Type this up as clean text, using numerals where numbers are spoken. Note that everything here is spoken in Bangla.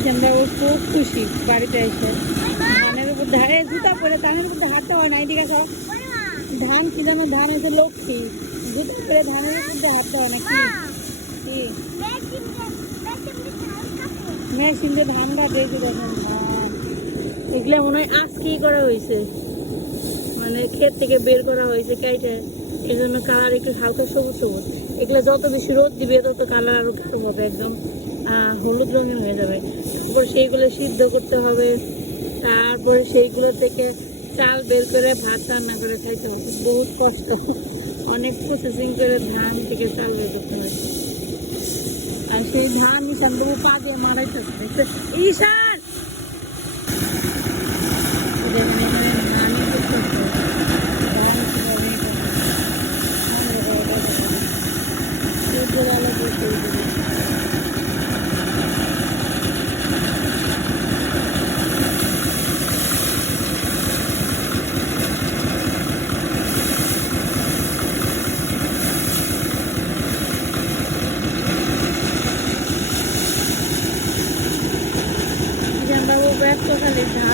ঈশানবাবু খুব খুশি বাড়িতে এসে। ধানের উপর ধারে জুতা পরে ধানের উপর হাঁটতে হয় না, এদিকে সব ধান কি যেন ধান হচ্ছে লক্ষ্মী, জুতা পরে ধানের উপর হাঁটতে হয় না। কি মেশিন দিয়ে ধান কাটে, দেখুন ধান এগুলো মনে হয় আজকেই করা হয়েছে, মানে ক্ষেত থেকে বের করা হয়েছে কেটে, এই জন্য কালার একটু হালকা সবুজ সবুজ। এগুলো যত বেশি রোদ দিবে তত কালার আরো গাঢ় হবে, একদম হলুদ রঙের হয়ে যাবে। তারপর সেইগুলো সিদ্ধ করতে হবে, তারপরে সেইগুলো থেকে চাল বের করে ভাত রান্না করে খাইতে হবে। বহুত কষ্ট, অনেক প্রসেসিং করে ধান থেকে চাল বের করতে হয়। আর সেই ধান ঈশানবাবু পা দিয়ে মারাইতেছে, ঈশান ধানই করতে ব্যস্ত খালি ধান